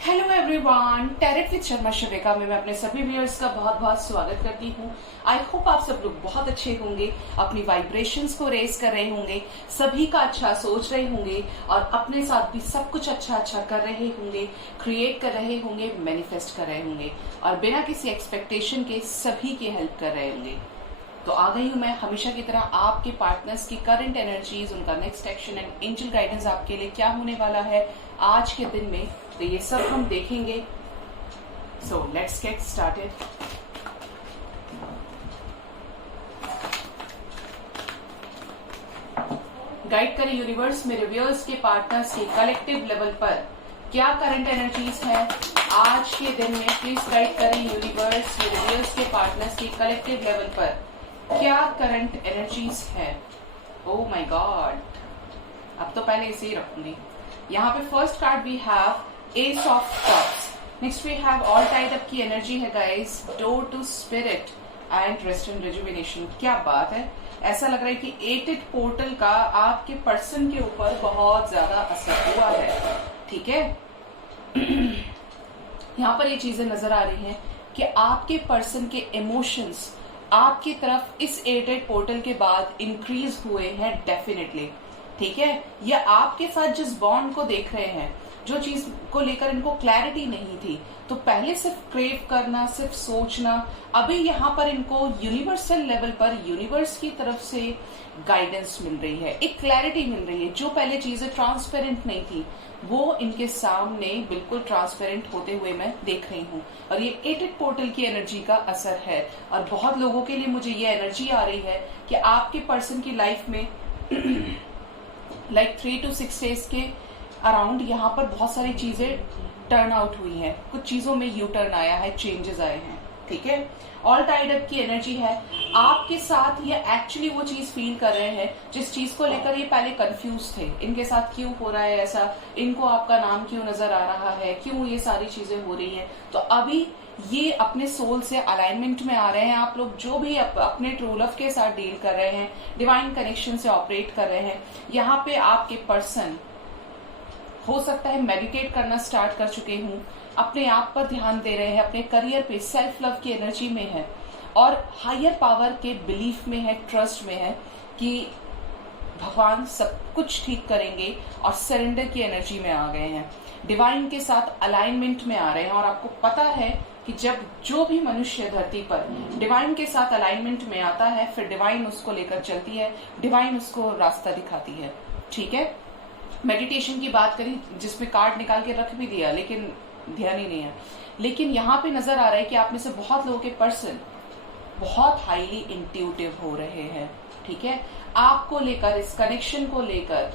Hello everyone, tarot with Sharma शबेका में मैं अपने सभी व्यूअर्स का बहुत बहुत स्वागत करती हूँ। आई होप आप सब लोग बहुत अच्छे होंगे, अपनी वाइब्रेशंस को रेज कर रहे होंगे, सभी का अच्छा सोच रहे होंगे और अपने साथ भी सब कुछ अच्छा अच्छा कर रहे होंगे, क्रिएट कर रहे होंगे, मैनिफेस्ट कर रहे होंगे और बिना किसी एक्सपेक्टेशन के सभी की हेल्प कर रहे होंगे। तो आ गई हूं मैं हमेशा की तरह आपके पार्टनर्स की करंट एनर्जीज, उनका next action and angel guidance आपके लिए क्या होने वाला है आज के दिन में, तो ये सब हम देखेंगे। So let's get started. Guide करें यूनिवर्स मेरे व्यूअर्स के पार्टनर्स के कलेक्टिव लेवल पर क्या करंट एनर्जीज है आज के दिन में। प्लीज गाइड करें यूनिवर्स मेरे व्यूअर्स के पार्टनर्स की कलेक्टिव लेवल पर क्या करंट एनर्जीज है। ओह माय गॉड, अब तो पहले इसे ही रखूंगी। यहाँ पे first card we have ace of cups, next we have all tied up की एनर्जी है guys, door to spirit and rest and rejuvenation. क्या बात है, ऐसा लग रहा है कि एटेड पोर्टल का आपके पर्सन के ऊपर बहुत ज्यादा असर हुआ है। ठीक है यहाँ पर ये चीजें नजर आ रही हैं कि आपके पर्सन के इमोशंस आपकी तरफ इस एटेड पोर्टल के बाद इंक्रीज हुए हैं डेफिनेटली। ठीक है, ये आपके साथ जिस बॉन्ड को देख रहे हैं, जो चीज को लेकर इनको क्लैरिटी नहीं थी, तो पहले सिर्फ क्रेव करना, सिर्फ सोचना, अभी यहाँ पर इनको यूनिवर्सल लेवल पर यूनिवर्स की तरफ से गाइडेंस मिल रही है, एक क्लैरिटी मिल रही है। जो पहले चीजें ट्रांसपेरेंट नहीं थी वो इनके सामने बिल्कुल ट्रांसपेरेंट होते हुए मैं देख रही हूँ और ये एटेड पोर्टल की एनर्जी का असर है। और बहुत लोगों के लिए मुझे ये एनर्जी आ रही है कि आपके पर्सन की लाइफ में लाइक 3 to 6 डेज के अराउंड यहाँ पर बहुत सारी चीजें टर्न आउट हुई हैं, कुछ चीजों में यू टर्न आया है, चेंजेस आए हैं। ठीक है, ऑल टाइड अप की एनर्जी है आपके साथ। ये एक्चुअली वो चीज फील कर रहे हैं जिस चीज को लेकर ये पहले कंफ्यूज थे, इनके साथ क्यों हो रहा है ऐसा, इनको आपका नाम क्यों नजर आ रहा है, क्यों ये सारी चीजें हो रही हैं। तो अभी ये अपने सोल से अलाइनमेंट में आ रहे हैं। आप लोग जो भी अपने ट्रू लव के साथ डील कर रहे हैं, डिवाइन कनेक्शन से ऑपरेट कर रहे हैं, यहाँ पे आपके पर्सन हो सकता है मेडिटेट करना स्टार्ट कर चुके हूँ, अपने आप पर ध्यान दे रहे हैं, अपने करियर पे सेल्फ लव की एनर्जी में है और हायर पावर के बिलीफ में है, ट्रस्ट में है कि भगवान सब कुछ ठीक करेंगे और सरेंडर की एनर्जी में आ गए हैं, डिवाइन के साथ अलाइनमेंट में आ रहे हैं। और आपको पता है कि जब जो भी मनुष्य धरती पर डिवाइन के साथ अलाइनमेंट में आता है, फिर डिवाइन उसको लेकर चलती है, डिवाइन उसको रास्ता दिखाती है। ठीक है, मेडिटेशन की बात करी जिसमें कार्ड निकाल के रख भी दिया लेकिन ध्यान ही नहीं है। लेकिन यहाँ पे नजर आ रहा है कि आप में से बहुत लोगों के पर्सन बहुत हाईली इंट्यूटिव हो रहे हैं। ठीक है, आपको लेकर, इस कनेक्शन को लेकर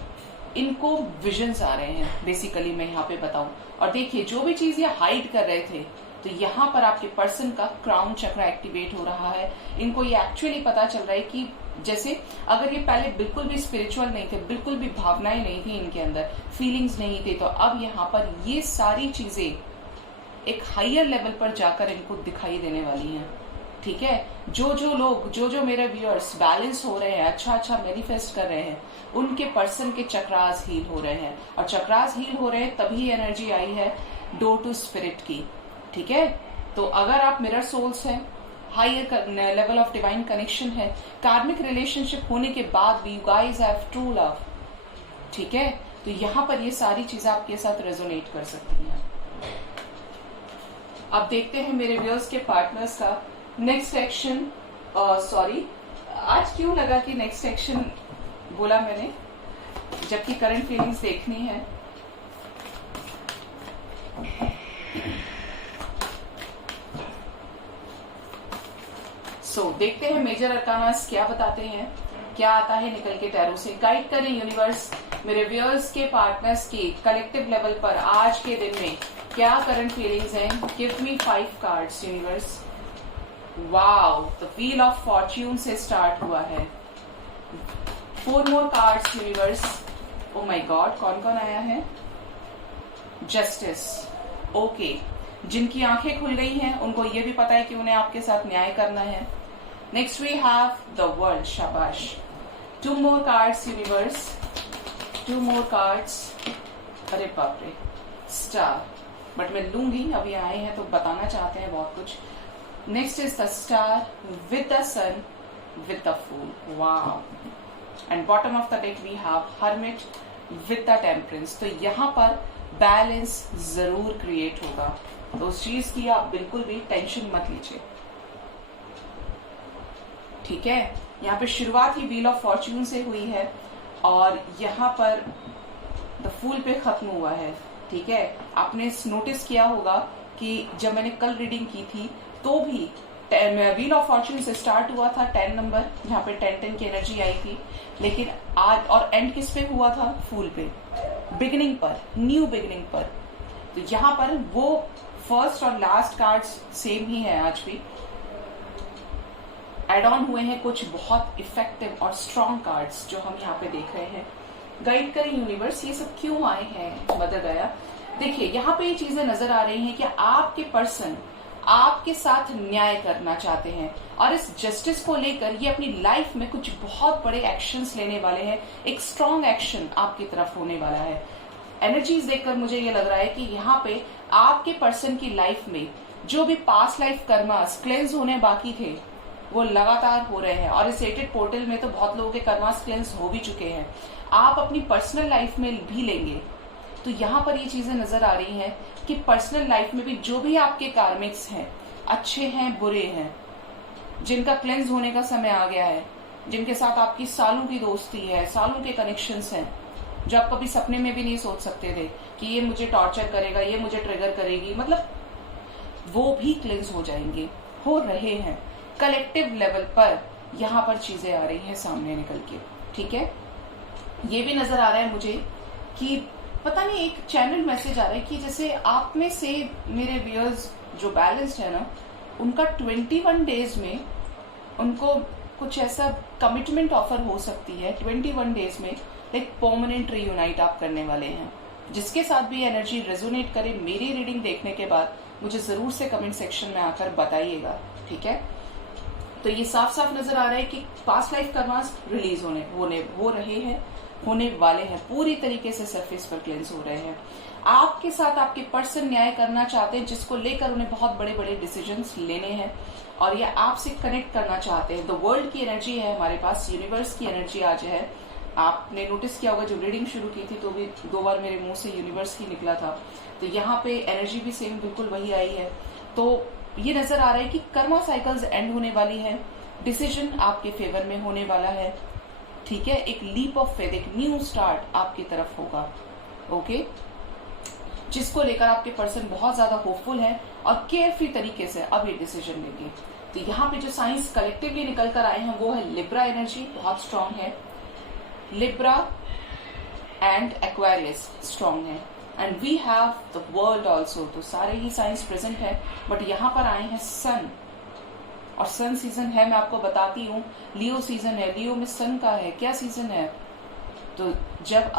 इनको विजन्स आ रहे हैं बेसिकली, मैं यहाँ पे बताऊं। और देखिए जो भी चीज ये हाइड कर रहे थे, तो यहाँ पर आपके पर्सन का क्राउन चक्र एक्टिवेट हो रहा है। इनको ये एक्चुअली पता चल रहा है कि जैसे अगर ये पहले बिल्कुल भी स्पिरिचुअल नहीं थे, बिल्कुल भी भावनाएं नहीं थी इनके अंदर, फीलिंग्स नहीं थे, तो अब यहाँ पर ये सारी चीजें एक हायर लेवल पर जाकर इनको दिखाई देने वाली हैं। ठीक है, जो लोग जो मेरे व्यूअर्स बैलेंस हो रहे हैं, अच्छा अच्छा मैनिफेस्ट कर रहे हैं, उनके पर्सन के चक्रास हील हो रहे हैं। और चक्रास हील हो रहे हैं तभी एनर्जी आई है डोर टू स्पिरिट की। ठीक है, तो अगर आप मिरर सोल्स हैं, higher level of divine connection है, कार्मिक रिलेशनशिप होने के बाद भी you guys have true love. ठीक है, तो यहाँ पर ये सारी चीजें आपके साथ रेजोनेट कर सकती हैं। अब देखते हैं मेरे व्यूअर्स के पार्टनर्स का नेक्स्ट एक्शन। सॉरी, आज क्यों लगा कि नेक्स्ट एक्शन बोला मैंने, जबकि करंट फीलिंग्स देखनी है। देखते हैं मेजर अरकानास क्या बताते हैं, क्या आता है निकल के टैरो से। गाइड करें यूनिवर्स मेरे व्यूअर्स के पार्टनर्स की कलेक्टिव लेवल पर आज के दिन में क्या करंट फीलिंग्स हैं। Give me 5 cards universe. Wow, the wheel of Fortune से स्टार्ट हुआ है। 4 मोर cards universe. Oh my God, कौन कौन आया है। जस्टिस, ओके, जिनकी आंखें खुल गई हैं उनको ये भी पता है कि उन्हें आपके साथ न्याय करना है। Next we have the world, शाबाश। 2 more cards universe, 2 more cards. अरे बाप रे, स्टार, बट मैं लूंगी, अभी आए हैं तो बताना चाहते हैं बहुत कुछ। Next is the star with the sun with the fool, wow. And bottom of the deck we have hermit with the temperance. तो यहाँ पर बैलेंस जरूर क्रिएट होगा, तो उस चीज की आप बिल्कुल भी टेंशन मत लीजिए, ठीक है। यहाँ पे शुरुआत ही व्हील ऑफ फॉर्च्यून से हुई है और यहाँ पर द फूल पे खत्म हुआ है, ठीक है। आपने नोटिस किया होगा कि जब मैंने कल रीडिंग की थी तो भी व्हील ऑफ फॉर्च्यून से स्टार्ट हुआ था 10 नंबर, यहाँ पे 10 की एनर्जी आई थी, लेकिन आज और एंड किस पे हुआ था? फूल पे, बिगिनिंग पर, न्यू बिगिनिंग पर। तो यहाँ पर वो फर्स्ट और लास्ट कार्ड्स सेम ही है, आज भी एड ऑन हुए हैं कुछ बहुत इफेक्टिव और स्ट्रॉन्ग कार्ड्स जो हम यहाँ पे देख रहे हैं। गाइड करें यूनिवर्स, ये सब क्यों आए हैं मदर गया। देखिए यहाँ पे ये चीजें नजर आ रही हैं कि आपके पर्सन आपके साथ न्याय करना चाहते हैं और इस जस्टिस को लेकर ये अपनी लाइफ में कुछ बहुत बड़े एक्शंस लेने वाले हैं। एक स्ट्रॉन्ग एक्शन आपकी तरफ होने वाला है। एनर्जीज देखकर मुझे ये लग रहा है कि यहाँ पे आपके पर्सन की लाइफ में जो भी पास्ट लाइफ कर्मास क्लेंस होने बाकी थे वो लगातार हो रहे हैं, और इस एटेड पोर्टल में तो बहुत लोगों के कर्मास क्लेंस हो भी चुके हैं। आप अपनी पर्सनल लाइफ में भी लेंगे तो यहाँ पर ये चीजें नजर आ रही हैं कि पर्सनल लाइफ में भी जो भी आपके कार्मिक्स हैं, अच्छे हैं बुरे हैं, जिनका क्लेंस होने का समय आ गया है, जिनके साथ आपकी सालों की दोस्ती है, सालों के कनेक्शंस हैं, जो आप कभी सपने में भी नहीं सोच सकते थे कि ये मुझे टॉर्चर करेगा, ये मुझे ट्रिगर करेगी, मतलब वो भी क्लेंस हो जाएंगे, हो रहे हैं। कलेक्टिव लेवल पर यहाँ पर चीजें आ रही हैं सामने निकल के, ठीक है। ये भी नजर आ रहा है मुझे कि पता नहीं एक चैनल मैसेज आ रहा है कि जैसे आप में से मेरे व्यूअर्स जो बैलेंस्ड है ना, उनका 21 डेज में उनको कुछ ऐसा कमिटमेंट ऑफर हो सकती है 21 डेज में, एक परमानेंट रीयूनाइट आप करने वाले हैं। जिसके साथ भी एनर्जी रेजोनेट करे मेरी रीडिंग देखने के बाद मुझे जरूर से कमेंट सेक्शन में आकर बताइएगा, ठीक है। तो ये साफ साफ नजर आ रहा है कि पास्ट लाइफ कर्मास रिलीज होने वाले हैं, पूरी तरीके से सरफेस पर क्लेंस हो रहे हैं। आपके साथ आपके पर्सन न्याय करना चाहते हैं, जिसको लेकर उन्हें बहुत बड़े बड़े डिसीजंस लेने हैं और ये आपसे कनेक्ट करना चाहते हैं। द वर्ल्ड की एनर्जी है हमारे पास, यूनिवर्स की एनर्जी आज है। आपने नोटिस किया होगा जब रीडिंग शुरू की थी तो भी 2 बार मेरे मुंह से यूनिवर्स ही निकला था, तो यहाँ पे एनर्जी भी सेम बिल्कुल वही आई है। तो ये नजर आ रहा है कि कर्मा साइकिल्स एंड होने वाली है, डिसीजन आपके फेवर में होने वाला है, ठीक है। एक लीप ऑफ फेथ, एक न्यू स्टार्ट आपकी तरफ होगा, ओके, जिसको लेकर आपके पर्सन बहुत ज्यादा होपफुल है और केयरफ्री तरीके से अब ये डिसीजन लेंगे। तो यहाँ पे जो साइंस कलेक्टिवली निकल कर आए हैं वो है लिब्रा एनर्जी, बहुत स्ट्रांग है, लिब्रा एंड एक्वेरियस स्ट्रांग है, and we have the world also. तो सारे ही साइंस प्रेजेंट है, बट यहाँ पर आए हैं सन, और सन सीजन है, मैं आपको बताती हूँ, लियो सीजन है, लियो में सन का है। क्या सीजन है? तो जब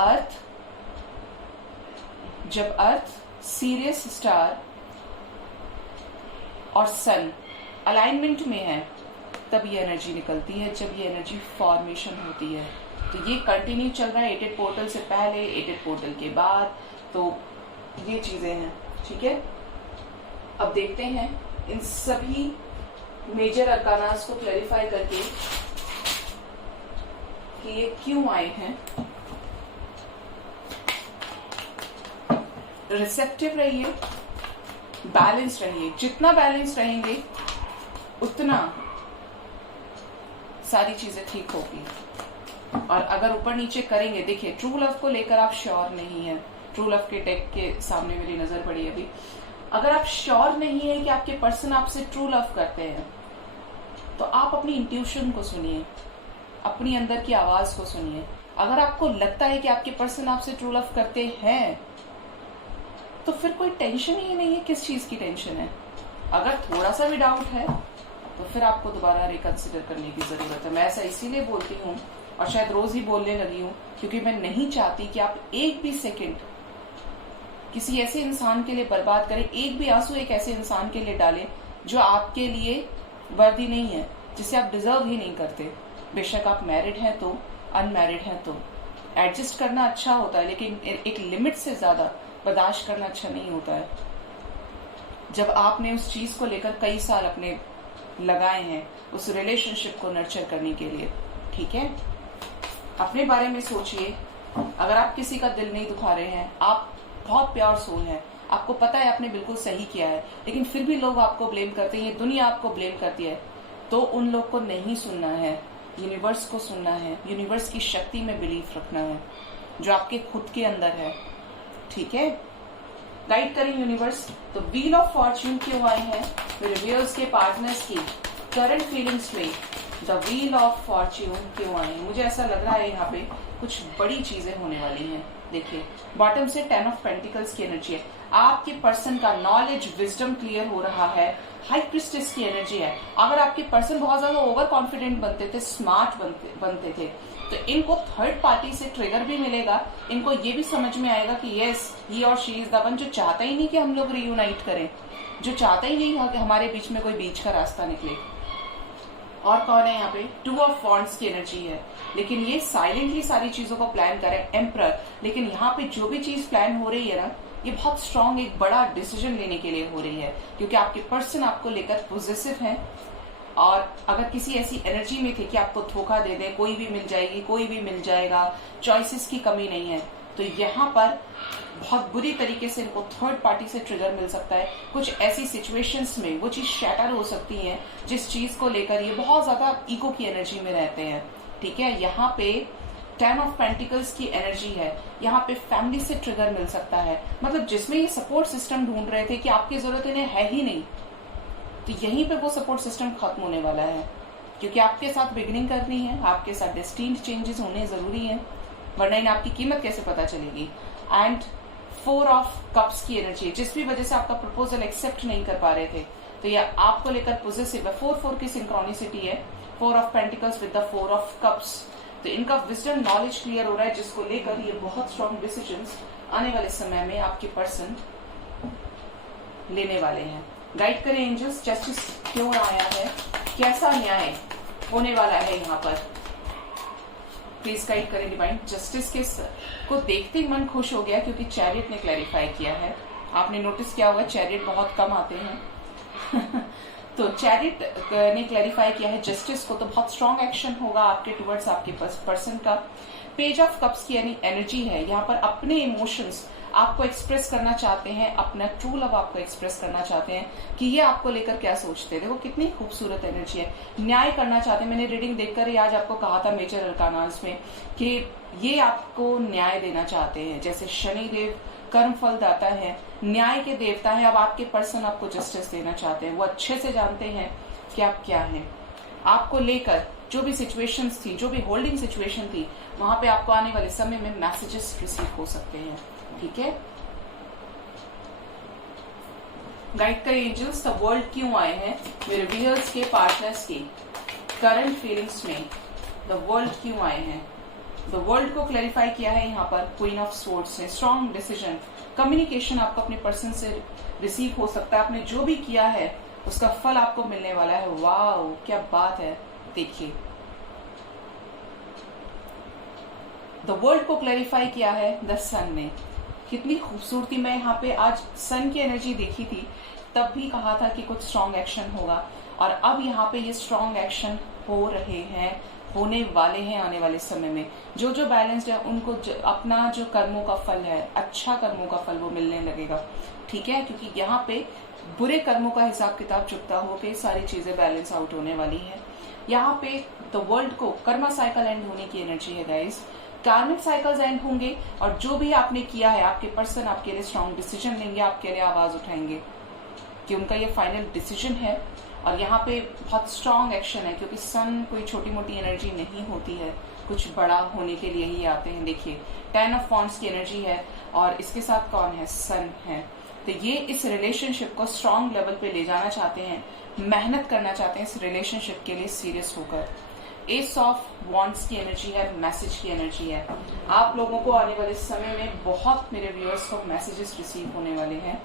अर्थ सीरियस स्टार और सन अलाइनमेंट में है तब ये एनर्जी निकलती है, जब ये एनर्जी फॉर्मेशन होती है। तो ये कंटिन्यू चल रहा है एटेड पोर्टल से पहले, एटेड पोर्टल के बाद, तो ये चीजें हैं, ठीक है। अब देखते हैं इन सभी मेजर अरकानास को क्लैरिफाई करके कि ये क्यों आए हैं। रिसेप्टिव रहिए, बैलेंस रहिए, जितना बैलेंस रहेंगे उतना सारी चीजें ठीक होगी। और अगर ऊपर नीचे करेंगे, देखिए ट्रू लव को लेकर आप श्योर नहीं है, ट्रू लव के डेक के सामने मेरी नजर पड़ी अभी, अगर आप श्योर नहीं है कि आपके पर्सन आपसे ट्रू लव करते हैं तो आप अपनी इंट्यूशन को सुनिए, अपनी अंदर की आवाज को सुनिए। अगर आपको लगता है कि आपके पर्सन आपसे ट्रू लव करते हैं तो फिर कोई टेंशन ही नहीं है, किस चीज की टेंशन है। अगर थोड़ा सा भी डाउट है तो फिर आपको दोबारा रिकंसिडर करने की जरूरत है। मैं ऐसा इसीलिए बोलती हूँ और शायद रोज ही बोलने लगी हूँ क्योंकि मैं नहीं चाहती कि आप एक भी सेकंड किसी ऐसे इंसान के लिए बर्बाद करें, एक भी आंसू एक ऐसे इंसान के लिए डालें जो आपके लिए वर्दी नहीं है, जिसे आप डिजर्व ही नहीं करते। बेशक आप मैरिड हैं तो, अनमैरिड हैं तो। एडजस्ट करना अच्छा होता है लेकिन एक लिमिट से ज्यादा बर्दाश्त करना अच्छा नहीं होता है। जब आपने उस चीज को लेकर कई साल अपने लगाए हैं उस रिलेशनशिप को नर्चर करने के लिए। ठीक है, अपने बारे में सोचिए। अगर आप किसी का दिल नहीं दुखा रहे हैं, आप बहुत प्योर सोल है, आपको पता है आपने बिल्कुल सही किया है, लेकिन फिर भी लोग आपको ब्लेम करते हैं, दुनिया आपको ब्लेम करती है, तो उन लोग को नहीं सुनना है, यूनिवर्स को सुनना है, यूनिवर्स की शक्ति में बिलीफ रखना है जो आपके खुद के अंदर है। ठीक है, गाइड करें यूनिवर्स। तो व्हील ऑफ फॉर्च्यून क्यों आए हैं मेरे व्यूअर्स के पार्टनर्स की करंट फीलिंग्स में? द व्हील ऑफ फॉर्च्यून क्यों आए हैं? मुझे ऐसा लग रहा है यहाँ पे कुछ बड़ी चीजें होने वाली हैं। देखिए, बॉटम से 10 ऑफ पेंटिकल्स की एनर्जी है। आपके पर्सन का नॉलेज विजडम क्लियर हो रहा है। हाई प्रिस्टेस की एनर्जी है। अगर आपके पर्सन बहुत ज्यादा ओवर कॉन्फिडेंट बनते थे, स्मार्ट बनते थे, तो इनको थर्ड पार्टी से ट्रिगर भी मिलेगा। इनको ये भी समझ में आएगा कि यस, ही और शी इज द वन, जो चाहता ही नहीं कि हम लोग रियूनाइट करें, जो चाहता ही नहीं कि हमारे बीच में कोई बीच का रास्ता निकले। और कौन है यहाँ पे? 2 ऑफ वॉन्ड्स की एनर्जी है। लेकिन ये साइलेंटली सारी चीजों को प्लान करे एम्परर। लेकिन यहाँ पे जो भी चीज प्लान हो रही है ना, ये बहुत स्ट्रांग एक बड़ा डिसीजन लेने के लिए हो रही है, क्योंकि आपके पर्सन आपको लेकर पॉजिटिव है। और अगर किसी ऐसी एनर्जी में थे कि आपको धोखा दे दे, कोई भी मिल जाएगी, कोई भी मिल जाएगा, चॉइसेस की कमी नहीं है, तो यहाँ पर बहुत बुरी तरीके से इनको थर्ड पार्टी से ट्रिगर मिल सकता है। कुछ ऐसी सिचुएशंस में वो चीज शैटर हो सकती है जिस चीज को लेकर ये बहुत ज्यादा ईगो की एनर्जी में रहते हैं। ठीक है, यहाँ पे 10 ऑफ पेंटिकल्स की एनर्जी है। यहाँ पे फैमिली से ट्रिगर मिल सकता है, मतलब जिसमें ये सपोर्ट सिस्टम ढूंढ रहे थे कि आपकी जरूरत इन्हें है ही नहीं, तो यहीं पे वो सपोर्ट सिस्टम खत्म होने वाला है, क्योंकि आपके साथ बिगिनिंग करनी है, आपके साथ डेस्टिन्ड चेंजेस होने जरूरी है, वरना इन्हें आपकी कीमत कैसे पता चलेगी। एंड 4 ऑफ कप्स की एनर्जी, जिस भी वजह से आपका प्रपोजल एक्सेप्ट नहीं कर पा रहे थे, तो ये आपको लेकर पॉजिटिव है। 4-4 की सिंक्रोनिसिटी है, 4 of pentacles with the 4 of cups. तो इनका विजडम नॉलेज क्लियर हो रहा है, जिसको लेकर ये बहुत स्ट्रॉन्ग डिसीजंस आने वाले समय में आपके पर्सन लेने वाले हैं। गाइड करें एंजल्स, जस्टिस क्यों आया है, कैसा न्याय होने वाला है यहाँ पर, प्लीज गाइड करें डिवाइन। जस्टिस के को देखते ही मन खुश हो गया, क्योंकि चैरियट ने क्लैरिफाई किया है। आपने नोटिस किया होगा चैरियट बहुत कम आते हैं तो चैरियट ने क्लैरिफाई किया है जस्टिस को, तो बहुत स्ट्रॉन्ग एक्शन होगा आपके टुवर्ड्स आपके पर्सन का। पेज ऑफ कप्स की एनर्जी है, यहाँ पर अपने इमोशंस आपको एक्सप्रेस करना चाहते हैं, अपना ट्रू लव आपको एक्सप्रेस करना चाहते हैं कि ये आपको लेकर क्या सोचते हैं। देखो कितनी खूबसूरत एनर्जी है। न्याय करना चाहते हैं। मैंने रीडिंग देखकर ही आज आपको कहा था मेजर अरकानास में कि ये आपको न्याय देना चाहते हैं। जैसे शनिदेव कर्म फल दाता है, न्याय के देवता है, अब आपके पर्सन आपको जस्टिस देना चाहते हैं। वो अच्छे से जानते हैं कि आप क्या हैं। आपको लेकर जो भी सिचुएशंस थी, जो भी होल्डिंग सिचुएशन थी, वहां पे आपको आने वाले समय में मैसेजेस रिसीव हो सकते हैं। ठीक है, गाइड करें एंजल्स, द वर्ल्ड क्यों आए हैं मेरे व्यूअर्स के पार्टनर्स की करंट फीलिंग्स में? द वर्ल्ड क्यों आए हैं? द वर्ल्ड को क्लैरिफाई किया है यहाँ पर क्वीन ऑफ स्वॉर्ड्स ने। स्ट्रॉन्ग डिसीजन, कम्युनिकेशन आपको अपने पर्सन से रिसीव हो सकता है। आपने जो भी किया है उसका फल आपको मिलने वाला है। वाह, क्या बात है। देखिए, द वर्ल्ड को क्लैरिफाई किया है द सन ने। कितनी खूबसूरती। मैं यहाँ पे आज सन की एनर्जी देखी थी, तब भी कहा था कि कुछ स्ट्रॉन्ग एक्शन होगा, और अब यहाँ पे ये स्ट्रॉन्ग एक्शन हो रहे हैं, होने वाले हैं आने वाले समय में। जो जो बैलेंस्ड है उनको अपना जो कर्मों का फल है, अच्छा कर्मों का फल वो मिलने लगेगा। ठीक है, क्योंकि यहाँ पे बुरे कर्मों का हिसाब किताब चुकता होके सारी चीजें बैलेंस आउट होने वाली है। यहाँ पे द वर्ल्ड को कर्मा साइकिल एंड होने की एनर्जी है गाइस। कार्मिक साइकिल्स एंड होंगे, और जो भी आपने किया है आपके पर्सन आपके लिए स्ट्रॉन्ग डिसीजन लेंगे, आपके लिए आवाज उठाएंगे कि उनका ये फाइनल डिसीजन है। और यहाँ पे बहुत स्ट्रॉन्ग एक्शन है, क्योंकि सन कोई छोटी मोटी एनर्जी नहीं होती है, कुछ बड़ा होने के लिए ही आते हैं। देखिए 10 ऑफ वॉन्ड्स की एनर्जी है, और इसके साथ कौन है? सन है। तो ये इस रिलेशनशिप को स्ट्रॉन्ग लेवल पे ले जाना चाहते हैं, मेहनत करना चाहते हैं इस रिलेशनशिप के लिए सीरियस होकर। एस ऑफ वॉन्ड्स की एनर्जी है, मैसेज की एनर्जी है। आप लोगों को आने वाले समय में बहुत मेरे व्यूअर्स को मैसेजेस रिसीव होने वाले हैं।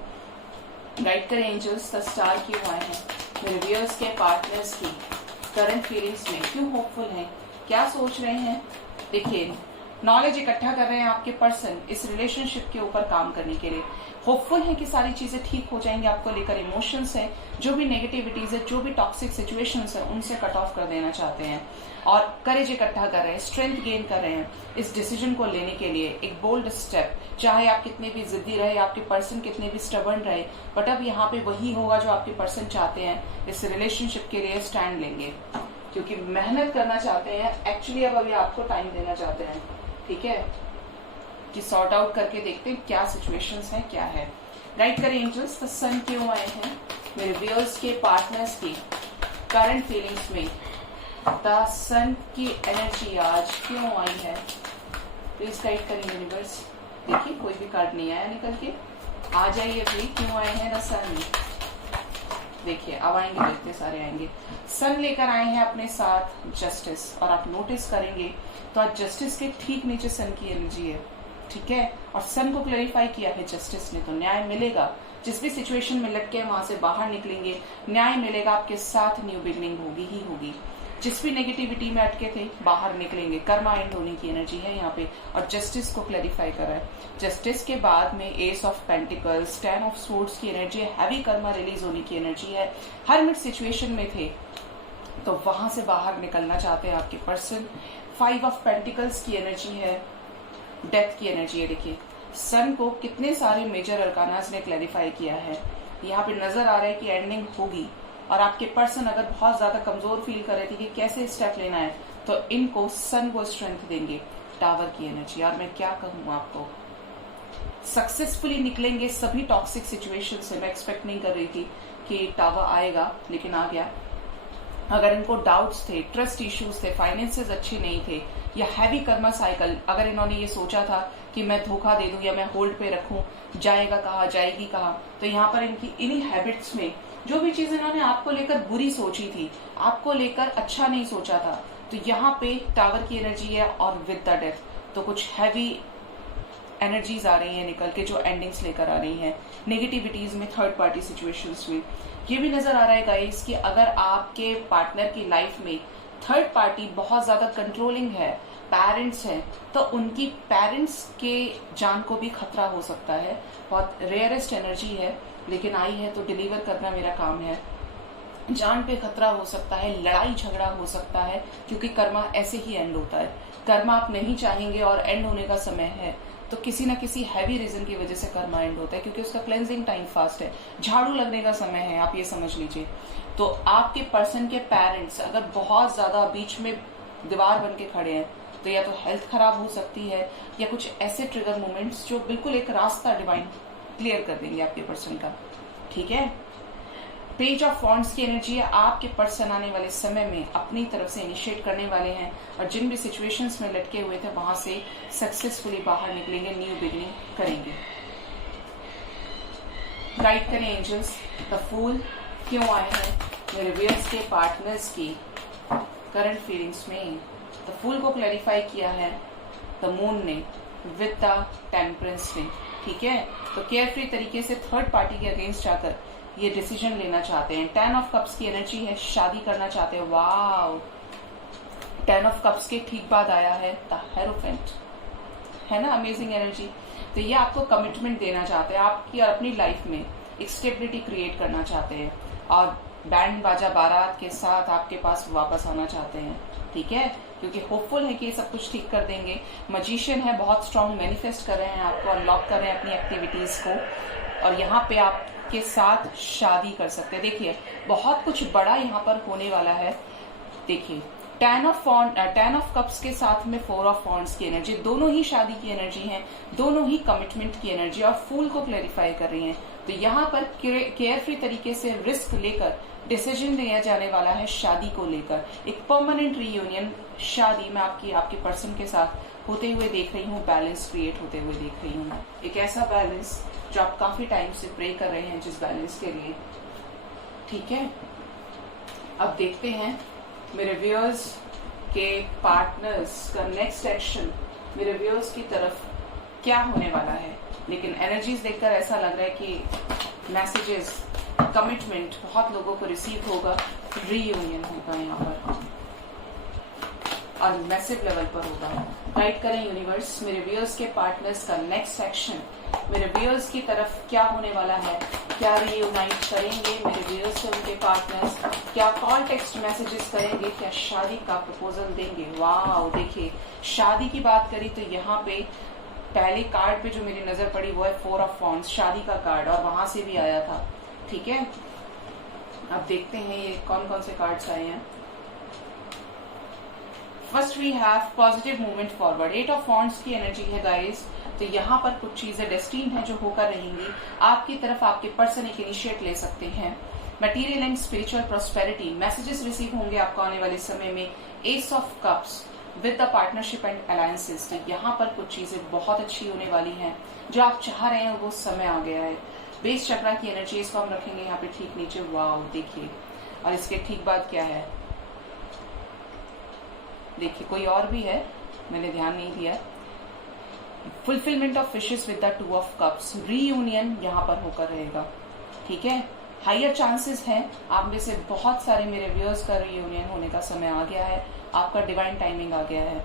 गाइड करें एंजल्स, द स्टार क्यों आए हैं मेरे व्यूअर्स के पार्टनर्स की करंट फीलिंग्स में? क्यों होपफुल हैं, क्या सोच रहे हैं? देखिए नॉलेज इकट्ठा कर रहे हैं आपके पर्सन इस रिलेशनशिप के ऊपर काम करने के लिए। होपफुल है कि सारी चीजें ठीक हो जाएंगी। आपको लेकर इमोशंस है, जो भी नेगेटिविटीज है, जो भी टॉक्सिक सिचुएशंस है, उनसे कट ऑफ कर देना चाहते हैं और करेज इकट्ठा कर रहे हैं, स्ट्रेंथ गेन कर रहे हैं इस डिसीजन को लेने के लिए। एक बोल्ड स्टेप, चाहे आप कितने भी जिद्दी रहे, आपके पर्सन कितने भी स्टबर्न रहे, बट अब यहाँ पे वही होगा जो आपके पर्सन चाहते हैं। इस रिलेशनशिप के लिए स्टैंड लेंगे क्योंकि मेहनत करना चाहते हैं। एक्चुअली अब अभी आपको टाइम देना चाहते हैं, ठीक है, कि सॉर्ट आउट करके देखते हैं क्या सिचुएशंस हैं, क्या है। गाइड करें एंजल्स, द सन क्यों आए हैं मेरे व्यूअर्स के पार्टनर्स की करंट फीलिंग्स में। द सन की एनर्जी आज क्यों आई है, प्लीज गाइड करें यूनिवर्स। देखिए कोई भी कार्ड नहीं आया निकल के, आ जाइए भाई, क्यों आए हैं द सन। देखिए अब आएंगे, देखते सारे आएंगे। सन लेकर आए हैं अपने साथ जस्टिस, और आप नोटिस करेंगे तो आज जस्टिस के ठीक नीचे सन की एनर्जी है, ठीक है। और सन को क्लैरिफाई किया है जस्टिस ने, तो न्याय मिलेगा। जिस भी सिचुएशन में लटके हैं वहां से बाहर निकलेंगे, न्याय मिलेगा, आपके साथ न्यू बिगनिंग होगी ही होगी। जिस भी नेगेटिविटी में अटके थे बाहर निकलेंगे, कर्मा एंड होने की एनर्जी है यहाँ पे, और जस्टिस को क्लैरिफाई करा है। जस्टिस के बाद में S of pentacles, 10 of swords की एनर्जी है, हैवी कर्मा रिलीज होने की एनर्जी है। हर मिड सिचुएशन में थे तो वहां से बाहर निकलना चाहते हैं आपके पर्सन। 5 ऑफ पेंटिकल्स की एनर्जी है, डेथ की एनर्जी है। देखिए सन को कितने सारे मेजर अरकानास ने क्लैरिफाई किया है। यहाँ पे नजर आ रहा है कि एंडिंग होगी, और आपके पर्सन अगर बहुत ज्यादा कमजोर फील कर रहे थे कि कैसे स्टेप लेना है, तो इनको सन को स्ट्रेंथ देंगे, टावर की एनर्जी। और मैं क्या कहूँ आपको, सक्सेसफुली निकलेंगे सभी टॉक्सिक सिचुएशन से। मैं एक्सपेक्ट नहीं कर रही थी कि टावर आएगा, लेकिन आ गया। अगर इनको डाउट्स थे, ट्रस्ट इश्यूज थे, फाइनेंसेस अच्छे नहीं थे, या हैवी कर्मा साइकिल, अगर इन्होंने ये सोचा था कि मैं धोखा दे दूं या मैं होल्ड पे रखूं, जाएगा कहाँ, जाएगी कहाँ, तो यहाँ पर इनकी इन्हीं हैबिट्स में जो भी चीज इन्होंने आपको लेकर बुरी सोची थी, आपको लेकर अच्छा नहीं सोचा था, तो यहाँ पे टावर की एनर्जी है और विद द डेथ, तो कुछ हैवी एनर्जीज आ रही हैं निकल के, जो एंडिंग्स लेकर आ रही हैं नेगेटिविटीज में, थर्ड पार्टी सिचुएशंस में। ये भी नजर आ रहा है गाइस कि अगर आपके पार्टनर की लाइफ में थर्ड पार्टी बहुत ज्यादा कंट्रोलिंग है, पेरेंट्स हैं, तो उनकी पेरेंट्स के जान को भी खतरा हो सकता है। बहुत रेयरेस्ट एनर्जी है, लेकिन आई है तो डिलीवर करना मेरा काम है। जान पे खतरा हो सकता है, लड़ाई झगड़ा हो सकता है, क्योंकि कर्मा ऐसे ही एंड होता है। कर्मा आप नहीं चाहेंगे और एंड होने का समय है, तो किसी ना किसी हैवी रीजन की वजह से कर्मा एंड होता है, क्योंकि उसका क्लेंजिंग टाइम फास्ट है, झाड़ू लगने का समय है, आप ये समझ लीजिए। तो आपके पर्सन के पेरेंट्स अगर बहुत ज्यादा बीच में दीवार बन के खड़े हैं, तो या तो हेल्थ खराब हो सकती है, या कुछ ऐसे ट्रिगर मोमेंट्स जो बिल्कुल एक रास्ता डिवाइन क्लियर कर देंगे आपके पर्सन का, ठीक है। पेज ऑफ वॉन्ड्स की एनर्जी है, आपके पर्सन आने वाले समय में अपनी तरफ से इनिशिएट करने वाले हैं, और जिन भी सिचुएशंस में लटके हुए थे वहां से सक्सेसफुली बाहर निकलेंगे, न्यू बिगिनिंग करेंगे। गाइड करें एंजल्स, द फूल क्यों आए हैं मेरे व्यूअर्स के पार्टनर्स की करंट फीलिंग्स में। द फूल को क्लैरिफाई किया है द मून ने विद द टेम्परेंस ने, ठीक है। तो केयरफ्री तरीके से थर्ड पार्टी के अगेंस्ट जाकर ये डिसीजन लेना चाहते हैं। 10 ऑफ कप्स की एनर्जी है, शादी करना चाहते हैं। वाओ, 10 ऑफ कप्स के ठीक बाद आया है द हेरोफेंट, है ना, अमेजिंग एनर्जी। तो ये आपको कमिटमेंट देना चाहते हैं, आपकी और अपनी लाइफ में एक स्टेबिलिटी क्रिएट करना चाहते हैं, और बैंड बाजा बारात के साथ आपके पास वापस आना चाहते हैं, ठीक है, क्योंकि होपफुल है कि ये सब कुछ ठीक कर देंगे। मजिशियन है, बहुत स्ट्रांग मैनिफेस्ट कर रहे हैं, आपको अनलॉक कर रहे हैं अपनी एक्टिविटीज को, और यहाँ पे आपके साथ शादी कर सकते हैं। देखिए बहुत कुछ बड़ा यहाँ पर होने वाला है। देखिए 10 ऑफ कप्स के साथ में 4 ऑफ वॉन्ड्स की एनर्जी, दोनों ही शादी की एनर्जी है, दोनों ही कमिटमेंट की एनर्जी, और फूल को क्लैरिफाई कर रही हैं। तो यहाँ पर केयरफ्री तरीके से रिस्क लेकर डिसीजन लिया जाने वाला है शादी को लेकर, एक परमानेंट रीयूनियन शादी में आपके पर्सन के साथ होते हुए देख रही हूँ, बैलेंस क्रिएट होते हुए देख रही हूँ, एक ऐसा बैलेंस जो आप काफी टाइम से प्रे कर रहे हैं जिस बैलेंस के लिए, ठीक है। अब देखते हैं मेरे व्यूअर्स के पार्टनर्स का नेक्स्ट एक्शन मेरे व्यूअर्स की तरफ क्या होने वाला है। लेकिन एनर्जीज देखकर ऐसा लग रहा है कि मैसेजेस, कमिटमेंट बहुत लोगों को रिसीव होगा, रीयूनियन होगा यहाँ पर। और मैसिव लेवल पर होगा। गाइड करें यूनिवर्स मेरे व्यूअर्स के पार्टनर्स का नेक्स्ट सेक्शन, मेरे व्यूअर्स की तरफ क्या होने वाला है, क्या रीयूनाइट करेंगे मेरे व्यूअर्स से उनके पार्टनर्स, क्या कॉल टेक्स्ट मैसेजेस करेंगे, क्या शादी का प्रपोजल देंगे। वाह, देखिए शादी की बात करी तो यहाँ पे पहले कार्ड पे जो मेरी नजर पड़ी वो है 4 ऑफ वॉन्ड्स, शादी का कार्ड, और वहां से भी आया था। ठीक है, अब देखते हैं ये कौन कौन से कार्ड्स आए हैं। First we have positive movement forward, 8 of wands की एनर्जी है गाइस। तो यहाँ पर कुछ चीजें डेस्टिन्ड है जो होकर रहेंगी आपकी तरफ, आपके पर्सन एक इनिशिएट ले सकते हैं। Material and spiritual prosperity messages receive होंगे आपको आने वाले समय में। S of cups with the partnership and alliances, तो यहाँ पर कुछ चीजें बहुत अच्छी होने वाली हैं जो आप चाह रहे हैं, वो समय आ गया है। बेस चक्रा की एनर्जी इसको हम रखेंगे यहाँ पे ठीक नीचे। वाह देखिए, और इसके ठीक बाद क्या है, देखिए कोई और भी है, मैंने ध्यान नहीं दिया। Fulfilment of wishes with the 2 of cups, reunion यहाँ पर होकर रहेगा। ठीक है, हायर चांसेस हैं आप में से बहुत सारे मेरे व्यूअर्स का रीयूनियन होने का समय आ गया है, आपका डिवाइन टाइमिंग आ गया है।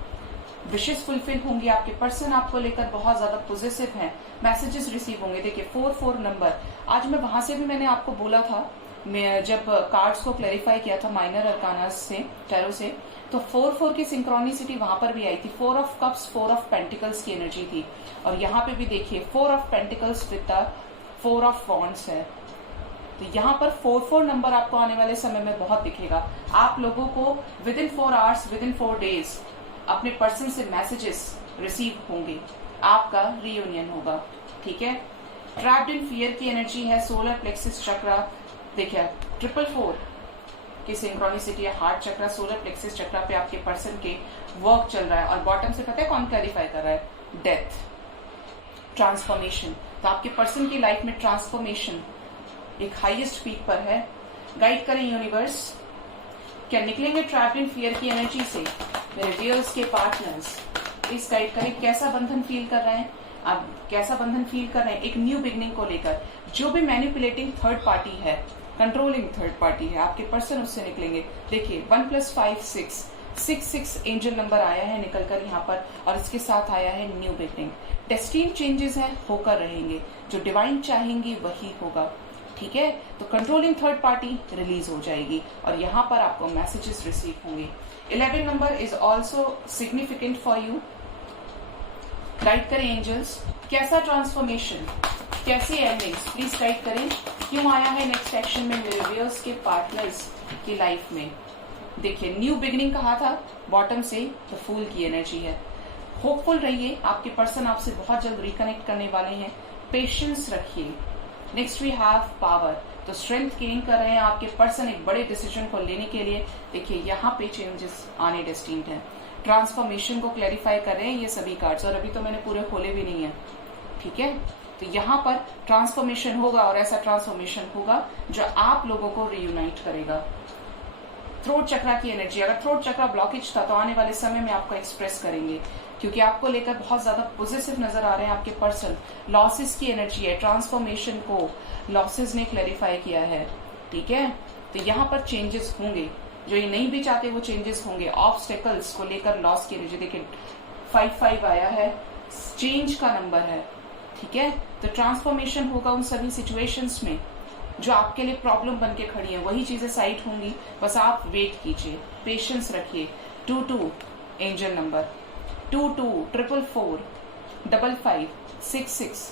विशेस फुलफिल होंगे, आपके पर्सन आपको लेकर बहुत ज्यादा पॉजिटिव हैं, मैसेजेस रिसीव होंगे। देखिए 4 नंबर, आज मैं वहां से भी मैंने आपको बोला था, मैं जब कार्ड्स को क्लैरिफाई किया था माइनर अरकाना से, टैरो से, तो 4 की सिंक्रोनिसिटी वहां पर भी आई थी। 4 ऑफ कप्स 4 ऑफ पेंटिकल्स की एनर्जी थी, और यहाँ पे भी देखिए 4 of pentacles with the 4 of wands है। तो यहाँ पर 4 नंबर आपको आने वाले समय में बहुत दिखेगा। आप लोगों को with in 4 hours, with in 4 days अपने पर्सन से मैसेजेस रिसीव होंगे, आपका रीयूनियन होगा। ठीक है, ट्रैप्ड इन फियर की एनर्जी है, सोलर प्लेक्सिस चक्रा, देखिए 4 की सिंक्रोनिसिटी है, हार्ट चक्रा, सोलर प्लेक्सिस चक्रा पे आपके पर्सन के वर्क चल रहा है। और बॉटम से पता है कौन क्लैरिफाई कर रहा है, डेथ, ट्रांसफॉर्मेशन। तो आपके पर्सन की लाइफ में ट्रांसफॉर्मेशन एक हाईएस्ट पीक पर है। गाइड करें यूनिवर्स, क्या निकलेंगे ट्रैप्ड इन फियर की एनर्जी से मेरे व्यूअर्स के पार्टनर्स। इस गाइड करें कैसा बंधन फील कर रहे हैं आप, कैसा बंधन फील कर रहे हैं एक न्यू बिगनिंग को लेकर। जो भी मैनिपुलेटिंग थर्ड पार्टी है, कंट्रोलिंग थर्ड पार्टी है, आपके पर्सन उससे निकलेंगे। देखिए 1 + 5 6 एंजल नंबर आया है निकलकर यहाँ पर, और इसके साथ आया है न्यू बिगनिंग। डेस्टिन चेंजेस हैं, होकर रहेंगे, जो डिवाइन चाहेंगे वही होगा। ठीक है, तो कंट्रोलिंग थर्ड पार्टी रिलीज हो जाएगी, और यहाँ पर आपको मैसेजेस रिसीव होंगे। 11 number is also significant for you. Guide करें एंजल्स, कैसा ट्रांसफॉर्मेशन, कैसी एंडिंग्स, प्लीज गाइड करें। क्यों आया है नेक्स्ट सेक्शन में मेरे व्यूअर्स के पार्टनर्स की लाइफ में। देखिए न्यू बिगिनिंग कहा था, बॉटम से द फूल की एनर्जी है। होपफुल रहिए, आपके पर्सन आपसे बहुत जल्द रिकनेक्ट करने वाले हैं, पेशेंस रखिए। नेक्स्ट वी हैव पावर, तो स्ट्रेंथ गेन कर रहे हैं आपके पर्सन एक बड़े डिसीजन को लेने के लिए। देखिए यहाँ पे चेंजेस आने डेस्टिन्ड है, ट्रांसफॉर्मेशन को क्लैरिफाई कर रहे हैं ये सभी कार्ड्स, और अभी तो मैंने पूरे खोले भी नहीं है। ठीक है, तो यहाँ पर ट्रांसफॉर्मेशन होगा, और ऐसा ट्रांसफॉर्मेशन होगा जो आप लोगों को रीयूनाइट करेगा। थ्रोट चक्रा की एनर्जी, अगर थ्रोट चक्रा ब्लॉकेज था तो आने वाले समय में आपको एक्सप्रेस करेंगे, क्योंकि आपको लेकर बहुत ज्यादा पॉजिटिव नजर आ रहे हैं आपके पर्सन। लॉसेस की एनर्जी है, ट्रांसफॉर्मेशन को लॉसेस ने क्लैरिफाई किया है। ठीक है, तो यहाँ पर चेंजेस होंगे, जो ये नहीं भी चाहते वो चेंजेस होंगे। ऑब्स्टेकल्स को लेकर लॉस की एनर्जी, देखिए 5 आया है, चेंज का नंबर है। ठीक है, तो ट्रांसफॉर्मेशन होगा उन सभी सिचुएशंस में जो आपके लिए प्रॉब्लम बन के खड़ी है, वही चीजें साइड होंगी, बस आप वेट कीजिए, पेशेंस रखिए। 22 एंजल नंबर, 22 444 55 66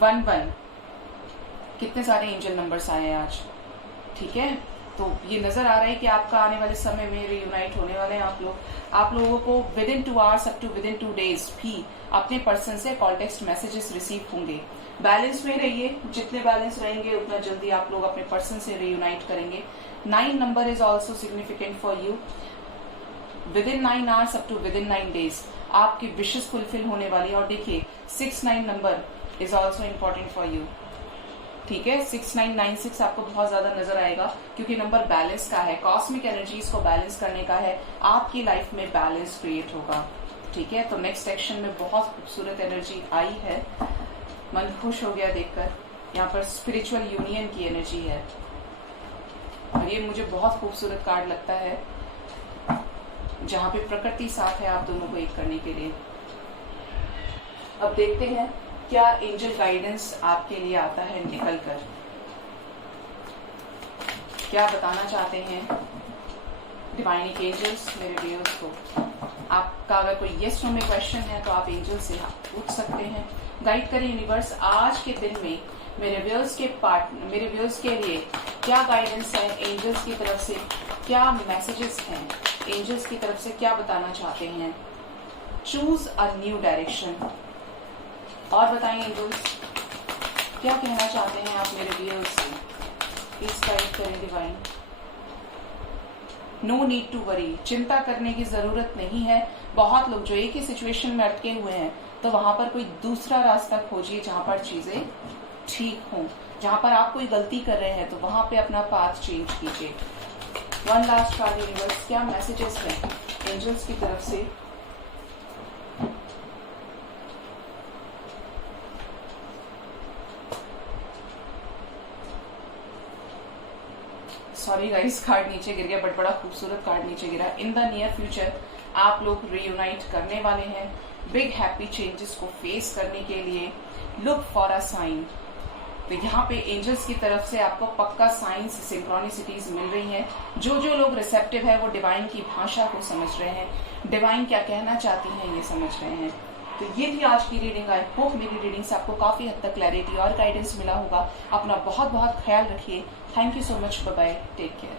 11, कितने सारे एंजल नंबर्स आए हैं आज। ठीक है, तो ये नजर आ रहा है कि आपका आने वाले समय में रीयूनाइट होने वाले हैं आप लोगों को within 2 hours up to within 2 days भी अपने पर्सन से कॉल टेक्स्ट मैसेजेस रिसीव होंगे। बैलेंस में रहिए, जितने बैलेंस रहेंगे उतना जल्दी आप लोग अपने पर्सन से रीयूनाइट करेंगे। 9 number is also significant for you, within 9 hours up to within 9 days आपकी विशेस फुलफिल होने वाली है। और देखिए 6-9 number is also important for you. ठीक है, 6996 आपको बहुत ज्यादा नजर आएगा, क्योंकि नंबर बैलेंस का है, कॉस्मिक एनर्जीज को बैलेंस करने का है, आपकी लाइफ में बैलेंस क्रिएट होगा। ठीक है, तो नेक्स्ट सेक्शन में बहुत खूबसूरत एनर्जी आई है, मन खुश हो गया देखकर। यहाँ पर स्पिरिचुअल यूनियन की एनर्जी है, और ये मुझे बहुत खूबसूरत कार्ड लगता है। जहाँ पे प्रकृति साथ है आप दोनों को एक करने के लिए। अब देखते हैं क्या एंजल गाइडेंस आपके लिए आता है निकल कर, क्या बताना चाहते हैं डिवाइन एंजल्स मेरे व्यूअर्स को। आपका अगर कोई यस नो में क्वेश्चन है तो आप एंजल से पूछ सकते हैं। गाइड करें यूनिवर्स, आज के दिन में मेरे व्यूअर्स के लिए क्या गाइडेंस है एंजल्स की तरफ से, क्या मैसेजेस हैं एंजल्स की तरफ से, क्या बताना चाहते हैं। Choose a new direction. और बताएं एंजल्स क्या कहना चाहते हैं आप मेरे व्यूअर्स से, प्लीज गाइड करें divine. No need to worry, चिंता करने की जरूरत नहीं है। बहुत लोग जो एक ही सिचुएशन में अटके हुए हैं, तो वहां पर कोई दूसरा रास्ता खोजिए जहां पर चीजें ठीक हों। जहां पर आप कोई गलती कर रहे हैं तो वहां पे अपना पाथ चेंज कीजिए। वन लास्ट कार्ड यूनिवर्स, क्या मैसेजेस हैं एंजल्स की तरफ से। सॉरी गाइस, कार्ड नीचे गिर गया, बट बड़ा खूबसूरत कार्ड नीचे गिरा। इन द नियर फ्यूचर आप लोग रियूनाइट करने वाले हैं बिग हैप्पी चेंजेस को फेस करने के लिए। Look for a sign. तो यहाँ पे एंजल्स की तरफ से आपको पक्का साइंस सिंक्रोनिसिटीज मिल रही हैं। जो जो लोग रिसेप्टिव है वो डिवाइन की भाषा को समझ रहे हैं, डिवाइन क्या कहना चाहती हैं ये समझ रहे हैं। तो ये थी आज की रीडिंग। आई होप मेरी रीडिंग से आपको काफी हद तक क्लैरिटी और गाइडेंस मिला होगा। अपना बहुत बहुत ख्याल रखिए। Thank you so much, bye bye, take care.